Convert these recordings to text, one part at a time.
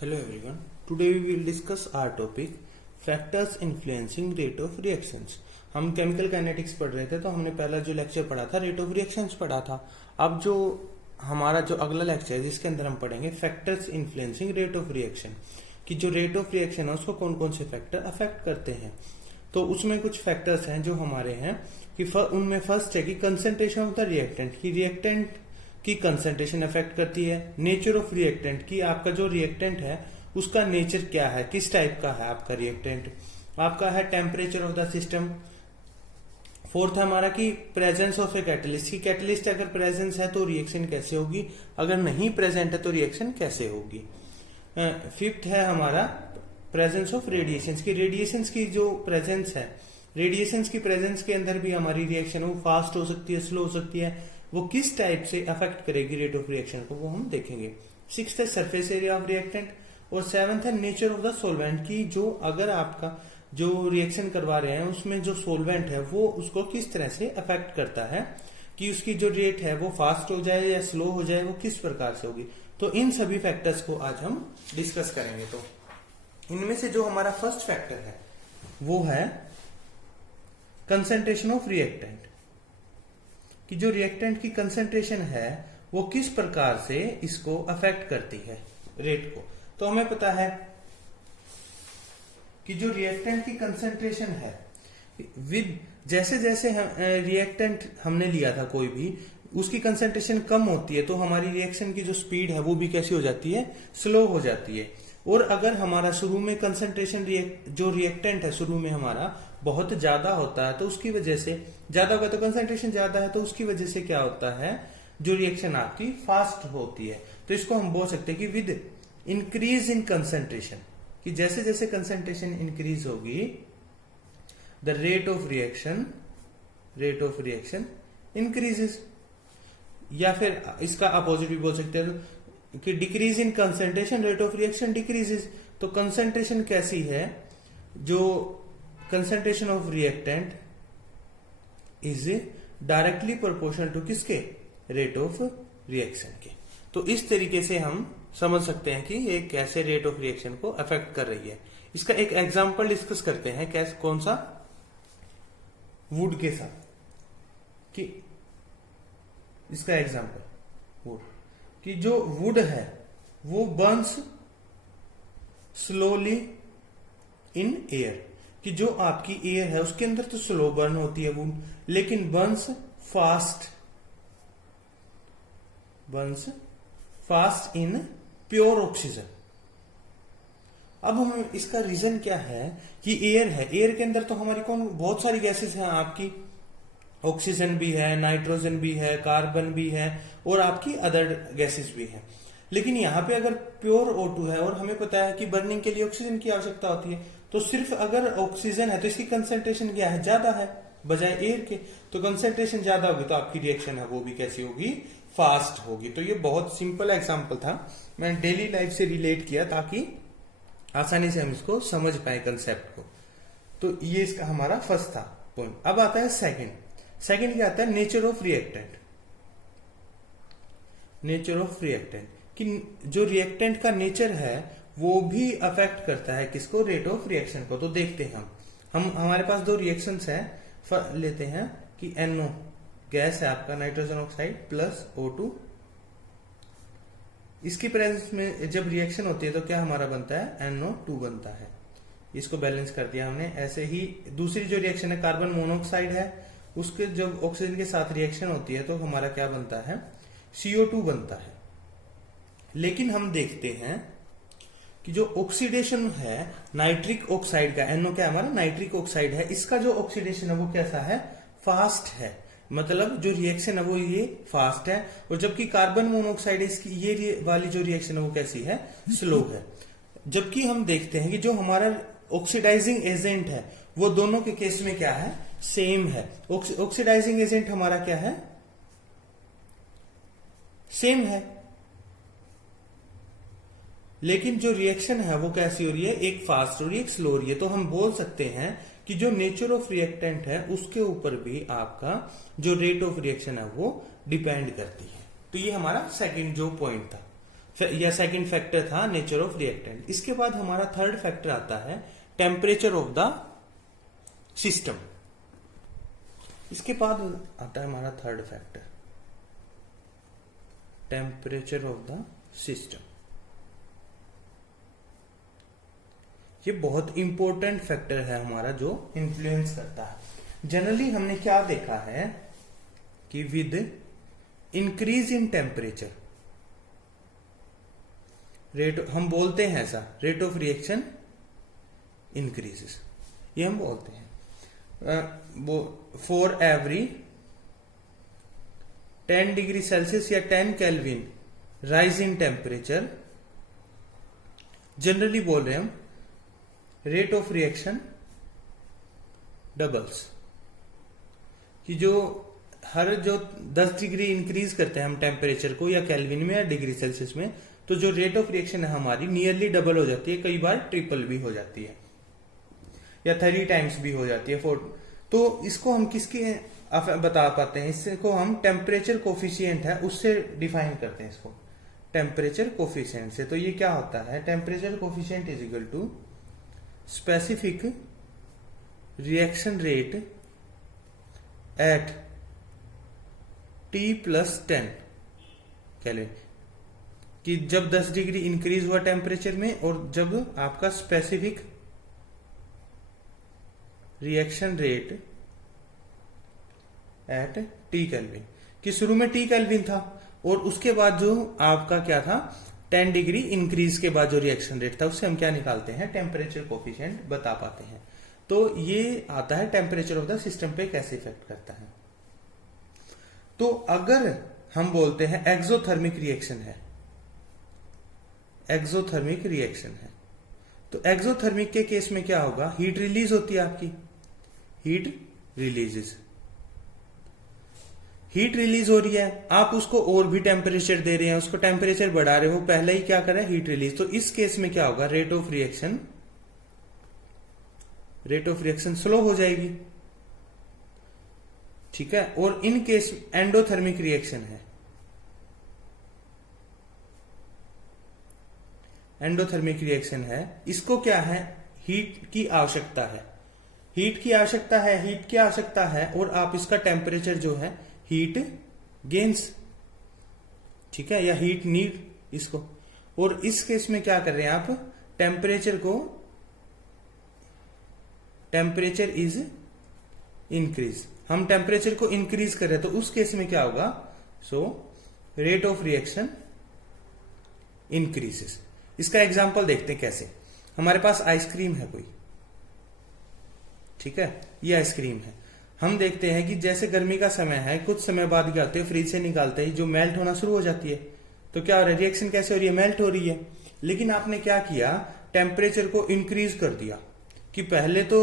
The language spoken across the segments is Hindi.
Hello everyone. Today we will discuss our topic factors influencing rate of reactions. हम केमिकल काइनेटिक्स पढ़ रहे थे तो हमने पहला जो लेक्चर पढ़ा था रेट ऑफ रिएक्शंस पढ़ा था। अब जो हमारा जो अगला लेक्चर है जिसके अंदर हम पढ़ेंगे factors influencing rate of reaction, कि जो रेट ऑफ रिएक्शन है उसको कौन कौन से फैक्टर अफेक्ट करते हैं। तो उसमें कुछ फैक्टर्स हैं जो हमारे हैं कि उनमें फर्स्ट है कि कंसेंट्रेशन ऑफ द रिएक्टेंट, की रिएक्टेंट की कंसेंट्रेशन अफेक्ट करती है। नेचर ऑफ रिएक्टेंट, की आपका जो रिएक्टेंट है उसका नेचर क्या है, किस टाइप का है आपका रिएक्टेंट। आपका है temperature of the system. Fourth है हमारा कि प्रेजेंस ऑफ ए कैटलिस्ट, की कैटलिस्ट अगर प्रेजेंस है तो रिएक्शन कैसे होगी, अगर नहीं प्रेजेंट है तो रिएक्शन कैसे होगी। फिफ्थ है हमारा प्रेजेंस ऑफ रेडिएशंस, की रेडिएशंस की जो प्रेजेंस है, रेडिएशंस की प्रेजेंस के अंदर भी हमारी रिएक्शन वो फास्ट हो सकती है, स्लो हो सकती है, वो किस टाइप से अफेक्ट करेगी रेट ऑफ रिएक्शन को वो हम देखेंगे। सिक्स्थ है सरफेस एरिया ऑफ रिएक्टेंट, और सेवंथ है नेचर ऑफ द सोलवेंट, की जो अगर आपका जो रिएक्शन करवा रहे हैं उसमें जो सोलवेंट है वो उसको किस तरह से अफेक्ट करता है, कि उसकी जो रेट है वो फास्ट हो जाए या स्लो हो जाए, वो किस प्रकार से होगी। तो इन सभी फैक्टर्स को आज हम डिस्कस करेंगे। तो इनमें से जो हमारा फर्स्ट फैक्टर है वो है कंसेंट्रेशन ऑफ रिएक्टेंट, कि जो रिएक्टेंट की कंसेंट्रेशन है वो किस प्रकार से इसको अफेक्ट करती है रेट को। तो हमें पता है कि जो रिएक्टेंट की कंसेंट्रेशन है विद जैसे जैसे रिएक्टेंट हमने लिया था कोई भी, उसकी कंसेंट्रेशन कम होती है तो हमारी रिएक्शन की जो स्पीड है वो भी कैसी हो जाती है, स्लो हो जाती है। और अगर हमारा शुरू में कंसेंट्रेशन जो रिएक्टेंट है शुरू में हमारा बहुत ज्यादा होता है तो उसकी वजह से ज्यादा होगा, तो कंसेंट्रेशन ज्यादा है तो उसकी वजह से क्या होता है, जो रिएक्शन आपकी फास्ट होती है। तो इसको हम बोल सकते हैं कि विद इंक्रीज इन कंसेंट्रेशन, कि जैसे जैसे कंसेंट्रेशन इंक्रीज होगी the rate of reaction increases. या फिर इसका अपोजिट भी बोल सकते हैं कि decrease in concentration rate of reaction decreases. तो कंसेंट्रेशन कैसी है, जो concentration of reactant is directly proportional to किसके, रेट ऑफ रिएक्शन के। तो इस तरीके से हम समझ सकते हैं कि ये कैसे रेट ऑफ रिएक्शन को अफेक्ट कर रही है। इसका एक एग्जांपल डिस्कस करते हैं, कैसे, कौन सा, वुड के साथ, कि इसका एग्जांपल वुड, कि जो वुड है वो बर्न्स स्लोली इन एयर, कि जो आपकी एयर है उसके अंदर तो स्लो बर्न होती है वुड, लेकिन Burns fast in pure oxygen. अब हम इसका रीजन क्या है कि एयर है, एयर के अंदर तो हमारी बहुत सारी गैसेस हैं, आपकी ऑक्सीजन भी है, नाइट्रोजन भी है, कार्बन भी है और आपकी अदर गैसेस भी है। लेकिन यहाँ पे अगर प्योर O2 है और हमें पता है कि बर्निंग के लिए ऑक्सीजन की आवश्यकता होती है, तो सिर्फ अगर ऑक्सीजन है तो इसकी कंसेंट्रेशन क्या है, ज्यादा है बजाय एयर के। तो कंसेंट्रेशन ज्यादा होगी तो आपकी रिएक्शन है वो भी कैसी होगी, फास्ट होगी। तो ये बहुत सिंपल एग्जांपल था, मैंने डेली लाइफ से रिलेट किया ताकि आसानी से हम इसको समझ पाए कंसेप्ट को। तो ये इसका हमारा फर्स्ट था पॉइंट। अब आता है सेकंड क्या आता है, nature of reactant. Nature of reactant, कि जो रिएक्टेंट का नेचर है वो भी अफेक्ट करता है किसको, रेट ऑफ रिएक्शन को। तो देखते हैं हम हमारे पास दो रिएक्शंस हैं, लेते हैं कि NO गैस है आपका, नाइट्रोजन ऑक्साइड प्लस O2, इसकी प्रेजेंस में जब रिएक्शन होती है तो क्या हमारा बनता है, NO2 बनता है। इसको बैलेंस कर दिया हमने। ऐसे ही दूसरी जो रिएक्शन है कार्बन मोनोऑक्साइड है, उसके जब ऑक्सीजन के साथ रिएक्शन होती है तो हमारा क्या बनता है, CO2 बनता है। लेकिन हम देखते हैं कि जो ऑक्सीडेशन है नाइट्रिक ऑक्साइड का, NO क्या हमारा नाइट्रिक ऑक्साइड है, इसका जो ऑक्सीडेशन है वो कैसा है, फास्ट है। मतलब जो रिएक्शन है वो ये फास्ट है, और जबकि कार्बन मोनोऑक्साइड इसकी ये वाली जो रिएक्शन है वो कैसी है, स्लो है। जबकि हम देखते हैं कि जो हमारा ऑक्सीडाइजिंग एजेंट है वो दोनों के केस में क्या है, सेम है। ऑक्सीडाइजिंग एजेंट हमारा क्या है, सेम है, लेकिन जो रिएक्शन है वो कैसी हो रही है, एक फास्ट हो रही है, एक स्लो हो रही है। तो हम बोल सकते हैं कि जो नेचर ऑफ रिएक्टेंट है उसके ऊपर भी आपका जो रेट ऑफ रिएक्शन है वो डिपेंड करती है। तो ये हमारा सेकंड जो पॉइंट था। या सेकंड फैक्टर था नेचर ऑफ रिएक्टेंट। इसके बाद हमारा थर्ड फैक्टर आता है टेम्परेचर ऑफ द सिस्टम। इसके बाद आता है हमारा third factor temperature of the system. ये बहुत इंपॉर्टेंट फैक्टर है हमारा जो इन्फ्लुएंस करता है। जनरली हमने क्या देखा है कि with increase in temperature rate, हम बोलते हैं ऐसा, रेट ऑफ रिएक्शन इंक्रीजेस, ये हम बोलते हैं। फॉर एवरी 10 डिग्री सेल्सियस या 10 kelvin rise in temperature, generally बोल रहे हैं हम, रेट ऑफ रिएक्शन डबल्स। कि जो हर जो 10 डिग्री इंक्रीज करते हैं हम टेम्परेचर को या केल्विन में या डिग्री सेल्सियस में, तो जो रेट ऑफ रिएक्शन है हमारी नियरली डबल हो जाती है, कई बार ट्रिपल भी हो जाती है या 3 टाइम्स भी हो जाती है 4। तो इसको हम किसके बता पाते हैं, इसको हम टेम्परेचर कोफिशिएंट है उससे डिफाइन करते हैं इसको, टेम्परेचर कोफिशिएंट से। तो ये क्या होता है, temperature coefficient is equal to specific reaction rate at T+10 kelvin. कि जब 10 डिग्री इंक्रीज हुआ टेम्परेचर में और जब आपका specific reaction rate at T kelvin, कि शुरू में T केल्विन था और उसके बाद जो आपका क्या था 10 डिग्री इंक्रीज के बाद जो रिएक्शन रेट था उससे हम क्या निकालते हैं, टेम्परेचर कोफिशिएंट बता पाते हैं। तो ये आता है टेम्परेचर ऑफ द सिस्टम पे कैसे इफेक्ट करता है। तो अगर हम बोलते हैं एक्सोथर्मिक रिएक्शन है, एक्सोथर्मिक रिएक्शन है, तो एक्सोथर्मिक के केस में क्या होगा, हीट रिलीज होती है आपकी, हीट रिलीजेस, हीट रिलीज हो रही है, आप उसको और भी टेम्परेचर दे रहे हैं, उसको टेम्परेचर बढ़ा रहे हो, पहले ही क्या कर रहा है हीट रिलीज। तो इस केस में क्या होगा, रेट ऑफ रिएक्शन स्लो हो जाएगी, ठीक है। और इन केस एंडोथर्मिक रिएक्शन है, एंडोथर्मिक रिएक्शन है, इसको क्या है, हीट की आवश्यकता है, हीट की आवश्यकता है, हीट की आवश्यकता है और आप इसका टेम्परेचर जो है हीट गेन्स, ठीक है, या हीट नीड इसको। और इस केस में क्या कर रहे हैं आप, टेम्परेचर इज इंक्रीज, हम टेम्परेचर को इंक्रीज कर रहे हैं, तो उस केस में क्या होगा, so rate of reaction increases. इसका एग्जांपल देखते हैं कैसे। हमारे पास आइसक्रीम है कोई, ठीक है, ये आइसक्रीम है, हम देखते हैं कि जैसे गर्मी का समय है, कुछ समय बाद क्या होते हैं, फ्रिज से निकालते ही जो मेल्ट होना शुरू हो जाती है, तो क्या हो रहा है, रिएक्शन कैसे हो रही है, मेल्ट हो रही है। लेकिन आपने क्या किया, टेम्परेचर को इंक्रीज कर दिया, कि पहले तो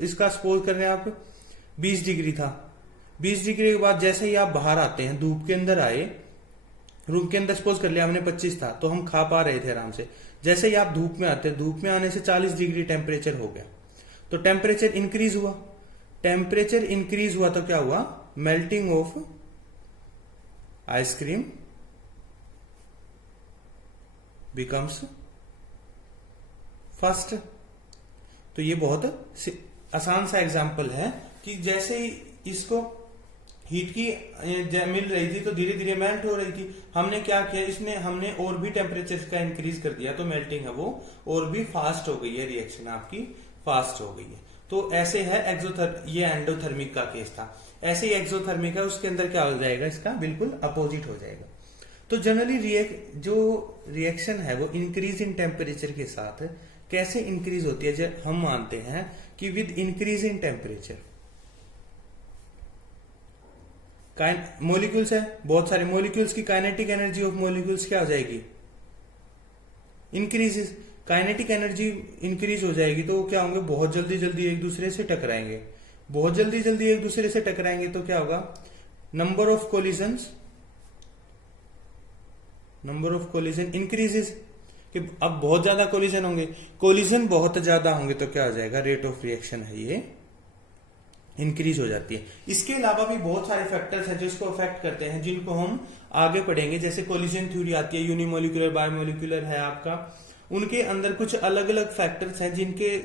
इसका सपोज कर रहे हैं आप 20 डिग्री था, 20 डिग्री के बाद जैसे ही आप बाहर आते हैं, धूप के अंदर आए, रूम के अंदर सपोज कर लिया हमने 25 था, तो हम खा पा रहे थे आराम से। जैसे ही आप धूप में आते, धूप में आने से 40 डिग्री टेम्परेचर हो गया, तो टेम्परेचर इंक्रीज हुआ, टेम्परेचर इंक्रीज हुआ तो क्या हुआ, melting of ice cream becomes fast. तो ये बहुत आसान सा एग्जांपल है कि जैसे ही इसको हीट की मिल रही थी तो धीरे धीरे मेल्ट हो रही थी, हमने क्या किया, हमने और भी टेम्परेचर का इंक्रीज कर दिया, तो मेल्टिंग है वो और भी फास्ट हो गई है, रिएक्शन आपकी फास्ट हो गई है। तो ऐसे है ये एंडोथर्मिक का केस था। ऐसे ही एक्सोथर्मिक है, उसके अंदर क्या हो जाएगा, इसका बिल्कुल अपोजिट हो जाएगा। तो जनरली जो रिएक्शन है वो इंक्रीज इन टेम्परेचर के साथ कैसे इंक्रीज होती है, जब हम मानते हैं कि with increase in temperature molecules है, बहुत सारे मॉलिक्यूल्स की काइनेटिक एनर्जी ऑफ मॉलिक्यूल्स क्या हो जाएगी, इंक्रीजेस, काइनेटिक एनर्जी इंक्रीज हो जाएगी, तो क्या होंगे, बहुत जल्दी जल्दी एक दूसरे से टकराएंगे, बहुत जल्दी जल्दी एक दूसरे से टकराएंगे, तो क्या होगा, नंबर ऑफ कोलिजन इंक्रीजेस, कि अब बहुत ज्यादा कोलिजन होंगे, कोलिजन बहुत ज्यादा होंगे तो क्या हो जाएगा, रेट ऑफ रिएक्शन है ये इंक्रीज हो जाती है। इसके अलावा भी बहुत सारे फैक्टर्स हैं जो इसको अफेक्ट करते हैं, जिनको हम आगे पढ़ेंगे। जैसे कोलिजन थ्योरी आती है, यूनिमोलिकुलर बायोमोलिकुलर है आपका, उनके अंदर कुछ अलग अलग फैक्टर्स हैं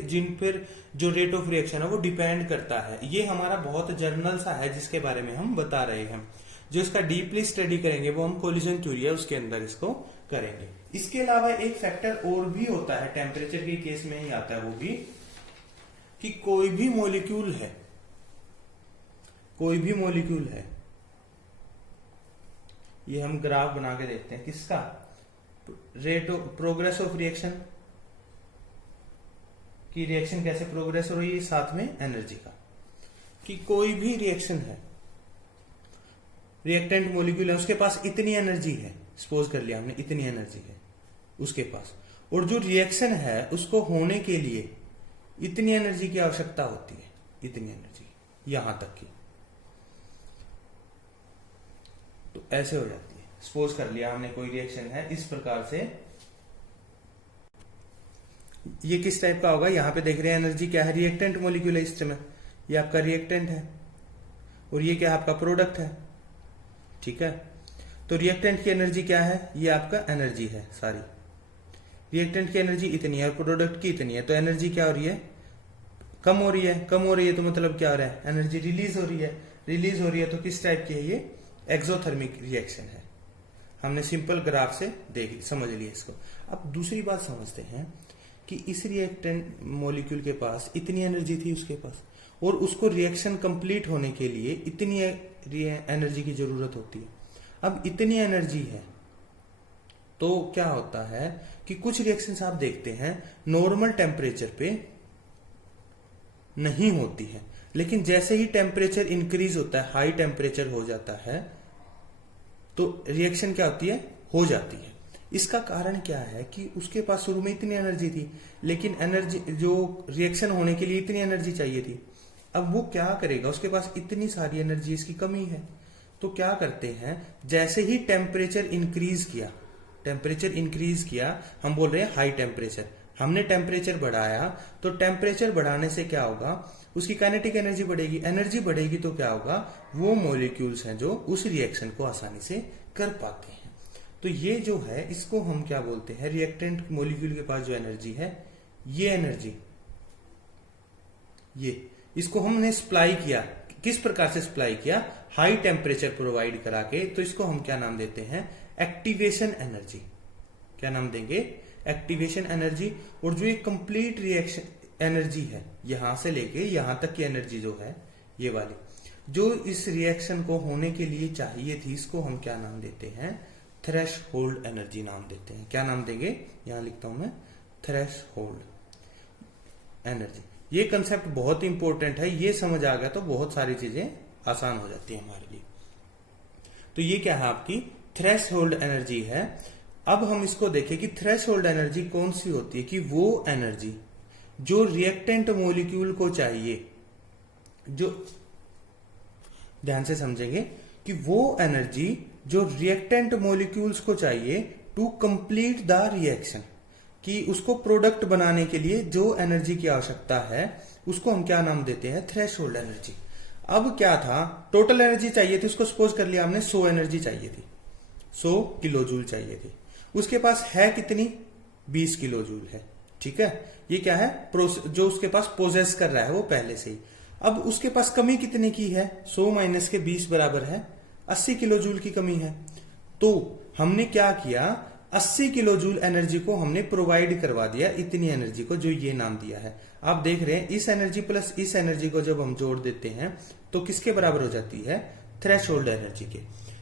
जिन पर जो रेट ऑफ रिएक्शन है वो डिपेंड करता है। ये हमारा बहुत जर्नल सा है जिसके बारे में हम बता रहे हैं। जो इसका डीपली स्टडी करेंगे वो हम कोलिजन थ्योरी है उसके अंदर इसको करेंगे। इसके अलावा एक फैक्टर और भी होता है, टेम्परेचर के केस में ही आता है, वो भी कि कोई भी मॉलिक्यूल है, ये हम ग्राफ बना के देखते हैं किसका, rate of progress of reaction की, रिएक्शन कैसे प्रोग्रेस हो रही है, साथ में एनर्जी का, कि कोई भी रिएक्शन है, रिएक्टेंट मॉलिक्यूल है, उसके पास इतनी एनर्जी है, सपोज कर लिया हमने इतनी एनर्जी है उसके पास, और जो रिएक्शन है उसको होने के लिए इतनी एनर्जी की आवश्यकता होती है, इतनी एनर्जी यहां तक की। तो ऐसे हो जाती है। सपोज कर लिया हमने कोई रिएक्शन है इस प्रकार से, ये किस टाइप का होगा, यहां पे देख रहे हैं एनर्जी क्या है, रिएक्टेंट मॉलिक्यूल है इस समय, ये आपका रिएक्टेंट है और ये क्या आपका प्रोडक्ट है, ठीक है। तो रिएक्टेंट की एनर्जी क्या है, ये आपका एनर्जी है सारी, रिएक्टेंट की एनर्जी इतनी है और प्रोडक्ट की इतनी है, तो एनर्जी क्या हो रही है, कम हो रही है, तो मतलब क्या हो रहा है, एनर्जी रिलीज हो रही है, तो किस टाइप की है, ये एक्सोथर्मिक रिएक्शन है। हमने सिंपल ग्राफ से समझ लिया इसको। अब दूसरी बात समझते हैं कि इस रिएक्टेंट मॉलिक्यूल के पास इतनी एनर्जी थी उसके पास, और उसको रिएक्शन कंप्लीट होने के लिए इतनी एनर्जी की जरूरत होती है। अब इतनी एनर्जी है तो क्या होता है कि कुछ रिएक्शंस आप देखते हैं नॉर्मल टेम्परेचर पे नहीं होती है, लेकिन जैसे ही टेम्परेचर इंक्रीज होता है, हाई टेम्परेचर हो जाता है, तो रिएक्शन क्या होती है, हो जाती है। इसका कारण क्या है कि उसके पास शुरू में इतनी एनर्जी थी, लेकिन एनर्जी जो रिएक्शन होने के लिए इतनी एनर्जी चाहिए थी, अब वो क्या करेगा, उसके पास इतनी सारी एनर्जी, इसकी कमी है, तो क्या करते हैं, जैसे ही टेम्परेचर इंक्रीज किया, हम बोल रहे हैं हाई टेम्परेचर, हमने टेम्परेचर बढ़ाया, तो टेम्परेचर बढ़ाने से क्या होगा, उसकी काइनेटिक एनर्जी बढ़ेगी, तो क्या होगा, वो मॉलिक्यूल्स हैं जो उस रिएक्शन को आसानी से कर पाते हैं। तो ये जो है इसको हम क्या बोलते हैं, रिएक्टेंट मॉलिक्यूल के पास जो एनर्जी है, ये एनर्जी, ये इसको हमने सप्लाई किया, किस प्रकार से सप्लाई किया, हाई टेम्परेचर प्रोवाइड करा के, तो इसको हम क्या नाम देते हैं, एक्टिवेशन एनर्जी। क्या नाम देंगे, एक्टिवेशन एनर्जी। और जो ये कंप्लीट रिएक्शन एनर्जी है, यहां से लेके यहां तक की एनर्जी जो है, ये वाली जो इस रिएक्शन को होने के लिए चाहिए थी, इसको हम क्या नाम देते हैं, थ्रेशहोल्ड एनर्जी नाम देते हैं। क्या नाम देंगे, यहां लिखता हूं मैं, थ्रेशहोल्ड एनर्जी। ये कंसेप्ट बहुत इंपॉर्टेंट है, ये समझ आ गया तो बहुत सारी चीजें आसान हो जाती है हमारे लिए। तो ये क्या है, आपकी थ्रेशहोल्ड एनर्जी है। अब हम इसको देखें कि थ्रेशहोल्ड एनर्जी कौन सी होती है, कि वो एनर्जी जो रिएक्टेंट मॉलिक्यूल को चाहिए, जो ध्यान से समझेंगे, कि वो एनर्जी जो रिएक्टेंट मॉलिक्यूल्स को चाहिए टू कंप्लीट द रिएक्शन, कि उसको प्रोडक्ट बनाने के लिए जो एनर्जी की आवश्यकता है, उसको हम क्या नाम देते हैं, थ्रेशहोल्ड एनर्जी। अब क्या था, टोटल एनर्जी चाहिए थी उसको, सपोज कर लिया हमने 100 एनर्जी चाहिए थी, 100 किलो जूल चाहिए थी, उसके पास है कितनी, 20 किलो जूल है, ठीक है। ये क्या है, जो उसके पास पोजेस कर रहा है वो पहले से ही। अब उसके पास कमी कितने की है, 100 माइनस के 20 बराबर है 80 किलो जूल की कमी है। तो हमने क्या किया, 80 किलो जूल एनर्जी को हमने प्रोवाइड करवा दिया, इतनी एनर्जी को, जो ये नाम दिया है। आप देख रहे हैं इस एनर्जी प्लस इस एनर्जी को जब हम जोड़ देते हैं तो किसके बराबर हो जाती है, थ्रेशहोल्ड एनर्जी के।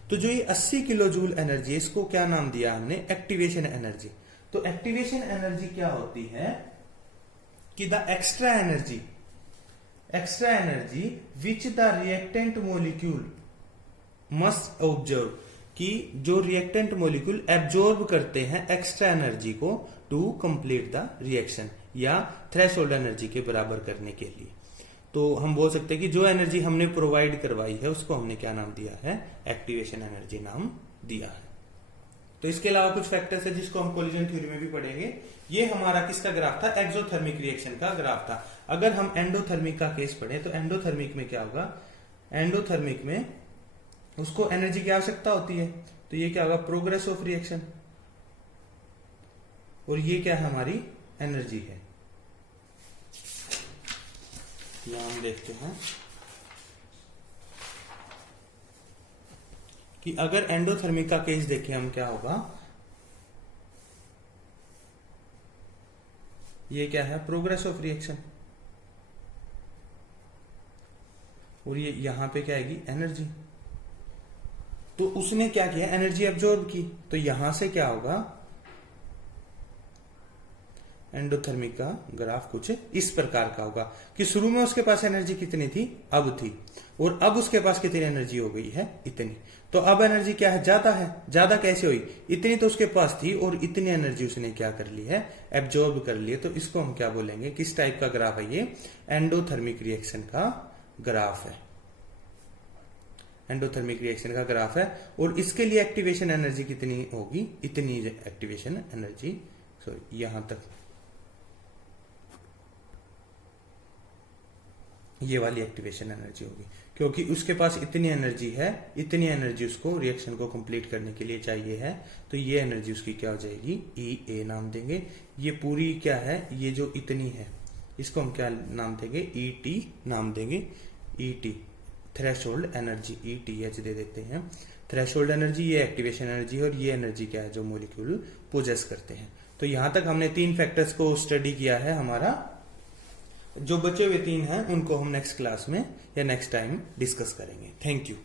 तो जो ये 80 किलो जूल एनर्जी, इसको क्या नाम दिया हमने, एक्टिवेशन एनर्जी। तो एक्टिवेशन एनर्जी क्या होती है, कि the extra energy which the reactant molecule must observe, कि जो रिएक्टेंट मॉलिक्यूल एब्जॉर्ब करते हैं एक्स्ट्रा एनर्जी को टू कंप्लीट द रिएक्शन, या थ्रेशहोल्ड एनर्जी के बराबर करने के लिए। तो हम बोल सकते हैं कि जो एनर्जी हमने प्रोवाइड करवाई है उसको हमने क्या नाम दिया है, एक्टिवेशन एनर्जी नाम दिया है। तो इसके अलावा कुछ फैक्टर्स है जिसको हम कोलिजन थ्योरी में भी पढ़ेंगे। ये हमारा किसका ग्राफ था, एक्सोथर्मिक रिएक्शन का ग्राफ था। अगर हम एंडोथर्मिक का केस पढ़े तो एंडोथर्मिक में क्या होगा, एंडोथर्मिक में उसको एनर्जी की आवश्यकता होती है, तो ये क्या होगा, प्रोग्रेस ऑफ रिएक्शन, और ये क्या है, हमारी एनर्जी है। यहां हम देखते हैं कि अगर एंडोथर्मिक का केस देखें हम, क्या होगा, ये क्या है, प्रोग्रेस ऑफ रिएक्शन, और ये यहां पे क्या आएगी, एनर्जी। तो उसने क्या किया, एनर्जी एब्जॉर्ब की, तो यहां से क्या होगा, एंडोथर्मिक का ग्राफ कुछ इस प्रकार का होगा कि शुरू में उसके पास एनर्जी कितनी थी, अब थी, और अब उसके पास कितनी एनर्जी हो गई है, इतनी। तो अब एनर्जी क्या है, ज्यादा है। ज्यादा कैसे हुई, इतनी तो उसके पास थी और इतनी एनर्जी उसने क्या कर ली है, एब्जॉर्ब कर ली है। तो इसको हम क्या बोलेंगे, किस टाइप का ग्राफ है ये, एंडोथर्मिक रिएक्शन का ग्राफ है, एंडोथर्मिक रिएक्शन का ग्राफ है। और इसके लिए एक्टिवेशन एनर्जी कितनी होगी, इतनी एक्टिवेशन एनर्जी, सॉरी यहां तक ये वाली एक्टिवेशन एनर्जी होगी, क्योंकि उसके पास इतनी एनर्जी है, इतनी एनर्जी उसको रिएक्शन को कंप्लीट करने के लिए चाहिए है। तो ये एनर्जी उसकी क्या हो जाएगी, E A नाम देंगे। ये पूरी क्या है, ये जो इतनी है इसको हम क्या नाम देंगे, ET नाम देंगे, ET थ्रेशोल्ड एनर्जी, ETH दे देते हैं। थ्रेशोल्ड एनर्जी ये एक्टिवेशन एनर्जी है, और ये एनर्जी क्या है जो मॉलिक्यूल पोजेस करते हैं। तो यहां तक हमने 3 फैक्टर्स को स्टडी किया है। हमारा जो बचे हुए 3 हैं उनको हम नेक्स्ट क्लास में या नेक्स्ट टाइम डिस्कस करेंगे। Thank you.